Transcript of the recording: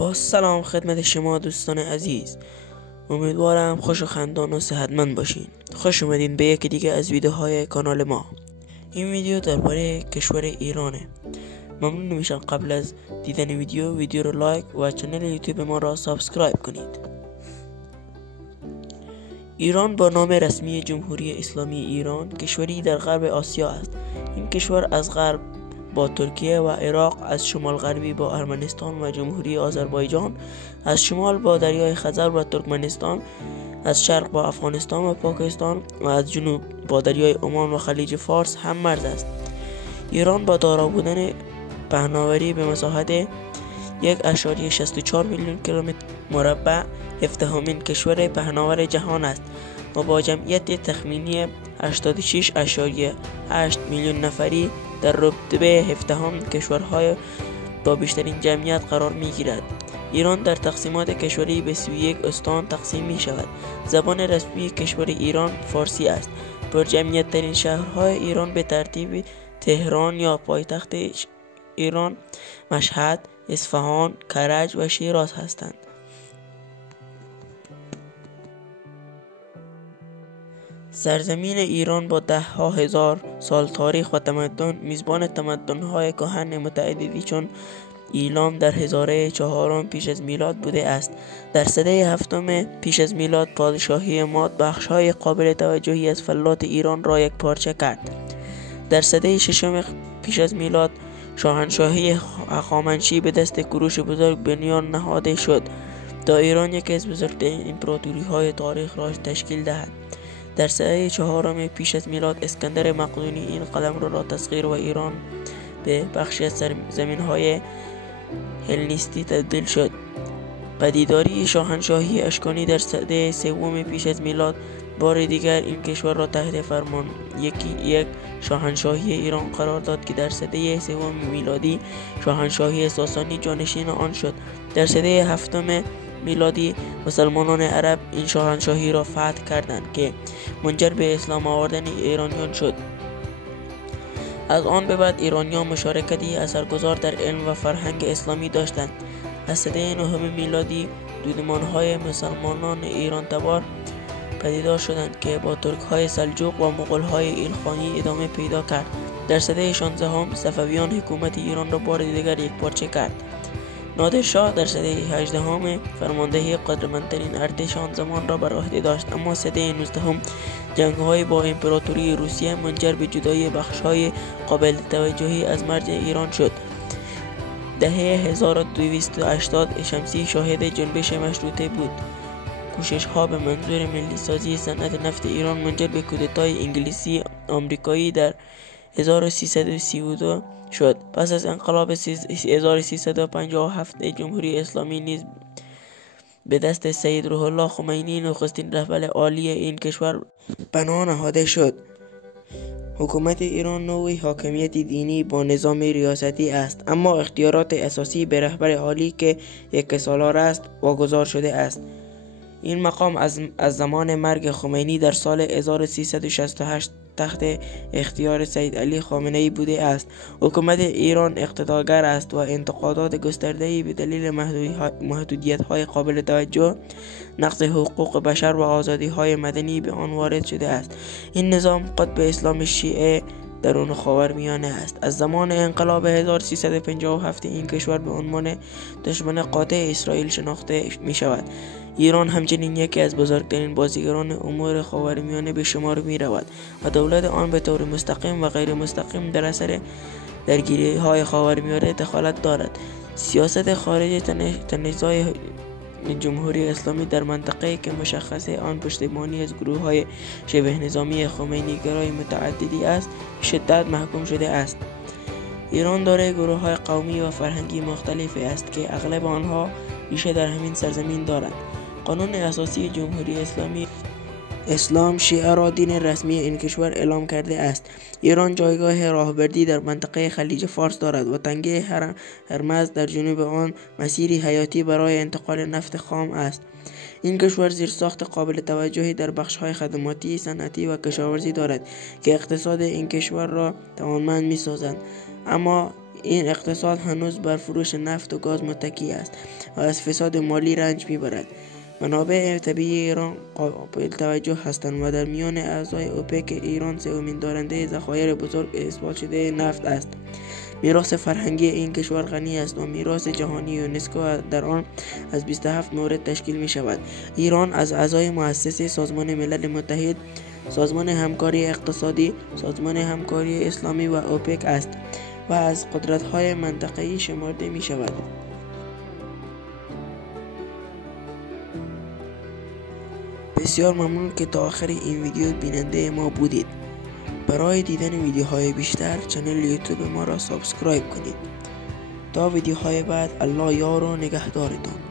با سلام خدمت شما دوستان عزیز. امیدوارم خوش و خندان و صحتمند باشین. خوش اومدین به یکی دیگه از ویدیوهای کانال ما. این ویدیو درباره کشور ایرانه. ممنون میشم قبل از دیدن ویدیو رو لایک و کانال یوتیوب ما را سابسکرایب کنید. ایران با نام رسمی جمهوری اسلامی ایران کشوری در غرب آسیا است. این کشور از غرب با ترکیه و عراق، از شمال غربی با ارمنستان و جمهوری آذربایجان، از شمال با دریای خزر و ترکمنستان، از شرق با افغانستان و پاکستان و از جنوب با دریای عمان و خلیج فارس هم مرز است. ایران با دارا بودن پهناوری به مساحت 1.64 میلیون کیلومتر مربع 17مین کشور پهناور جهان است و با جمعیت تخمینی 86.8 میلیون نفری در رتبه 17 کشورهای با بیشترین جمعیت قرار می گیرد. ایران در تقسیمات کشوری به 31 استان تقسیم می شود. زبان رسمی کشور ایران فارسی است. پر جمعیت ترین شهرهای ایران به ترتیب تهران یا پایتخت ایران، مشهد، اصفهان، کرج و شیراز هستند. سرزمین ایران با 10,000 سال تاریخ و تمدن، میزبان تمدن‌های کهن متعددی چون ایلام در هزاره چهارم پیش از میلاد بوده است. در سده هفتم پیش از میلاد پادشاهی ماد بخش‌های قابل توجهی از فلات ایران را یک پارچه کرد. در سده ششم پیش از میلاد شاهنشاهی هخامنشی به دست کوروش بزرگ بنیان نهاده شد تا ایران یکی از بزرگترین امپراتوری‌های تاریخ را تشکیل دهد. در سده چهارم پیش از میلاد اسکندر مقدونی این قلم را تصغیر و ایران به بخشی از زمین‌های هلنیستی تبدیل شد. پدیداری شاهنشاهی اشکانی در سده سوم پیش از میلاد بار دیگر این کشور را تحت فرمان یک شاهنشاهی ایران قرار داد که در سده سوم میلادی شاهنشاهی ساسانی جانشین آن شد. در سده هفتم میلادی مسلمانان عرب این شاهنشاهی را فتح کردند که منجر به اسلام آوردن ایرانیان شد. از آن به بعد ایرانیان مشارکتی اثرگذار در علم و فرهنگ اسلامی داشتند. از سده نهم میلادی دودمان‌های مسلمانان ایران تبار پدیدار شدند که با ترک‌های سلجوق و مغول‌های ایلخانی ادامه پیدا کرد. در سده 16 صفویان حکومت ایران را بار دیگر یک پارچه کرد. نادرشاه در سده 18 فرماندهی قدرتمندترین ارتش آن زمان را بر عهده داشت، اما سده 19 جنگ‌های با امپراتوری روسیه منجر به جدایی بخش‌های قابل توجهی از مرز ایران شد. دهه 1280 شمسی شاهد جنبش مشروطه بود. کوشش‌ها به منظور ملی سازی صنعت نفت ایران منجر به کودتای انگلیسی آمریکایی در 1332 شد. پس از انقلاب 1357 جمهوری اسلامی نیز به دست سید روح الله خمینی نخستین رهبر عالی این کشور بنا نهاده شد. حکومت ایران نوعی حاکمیت دینی با نظام ریاستی است، اما اختیارات اساسی به رهبر عالی که یک سالار است واگذار شده است. این مقام از زمان مرگ خمینی در سال 1368 تحت اختیار سید علی خامنه‌ای بوده است. حکومت ایران اقتدارگر است و انتقادات گسترده‌ای به دلیل محدودیت‌های قابل توجه، نقض حقوق بشر و آزادی‌های مدنی به آن وارد شده است. این نظام قطب اسلام شیعه درون خاورمیانه است. از زمان انقلاب 1357 این کشور به عنوان دشمن قاطع اسرائیل شناخته می شود. ایران همچنین یکی از بزرگترین بازیگران امور خاورمیانه به شمار می رود و دولت آن به طور مستقیم و غیر مستقیم در اثر درگیری های خاورمیانه دخالت دارد. سیاست خارج تنزای جمهوری اسلامی در منطقه که مشخصه آن پشتیبانی از گروه های شبه نظامی خمینی گرای متعددی است به شدت محکوم شده است. ایران دارای گروه های قومی و فرهنگی مختلفی است که اغلب آنها ریشه در همین سرزمین دارند. قانون اساسی جمهوری اسلام شیعه را دین رسمی این کشور اعلام کرده است. ایران جایگاه راهبردی در منطقه خلیج فارس دارد و تنگه هرمز در جنوب آن مسیری حیاتی برای انتقال نفت خام است. این کشور زیرساخت قابل توجهی در بخش‌های خدماتی، صنعتی و کشاورزی دارد که اقتصاد این کشور را توانمند می‌سازند. اما این اقتصاد هنوز بر فروش نفت و گاز متکی است و از فساد مالی رنج میبرد. منابع طبیعی ایران قابل توجه هستند و در میان اعضای اوپک ایران سومین دارنده ذخایر بزرگ اثبات شده نفت است. میراث فرهنگی این کشور غنی است و میراث جهانی یونسکو در آن از 27 مورد تشکیل می شود. ایران از اعضای مؤسسه سازمان ملل متحد، سازمان همکاری اقتصادی، سازمان همکاری اسلامی و اوپک است و از قدرت‌های منطقه‌ای شمرده می شود. بسیار ممنون که تا آخر این ویدیو بیننده ما بودید. برای دیدن ویدیوهای بیشتر کانال یوتیوب ما را سابسکرایب کنید. تا ویدیوهای بعد، الله یار و نگهدارتان.